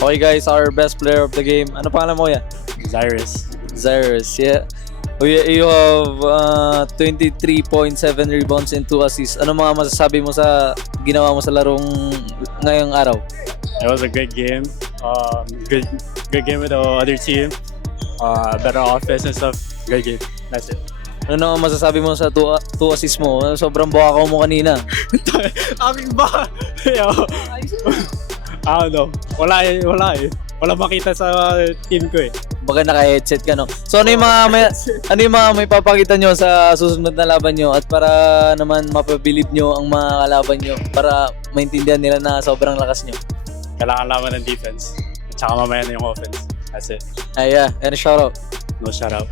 Okay guys, our best player of the game. Ano pangalan mo yan? Zyrus. Zyrus, yeah. You have 23.7 rebounds and 2 assists. Ano mga masasabi mo sa ginawa mo sa larong ngayong araw? It was a good game. Good game with the other team. Better offense and stuff. Good game. That's it. Ano naman masasabi mo sa 2 assists mo? Sobrang buwakaw mo kanina. Aking ba? I don't know. Wala eh. Wala makita sa team ko eh. Baka naka-headset ka, no? So ano yung mga may papakita nyo sa susunod na laban nyo at para naman mapabilib nyo ang mga kalaban nyo para maintindihan nila na sobrang lakas nyo? Kailangan laman ng defense. Tsaka mamaya na yung offense. That's it. Ay, yeah. And shout out. No shout out.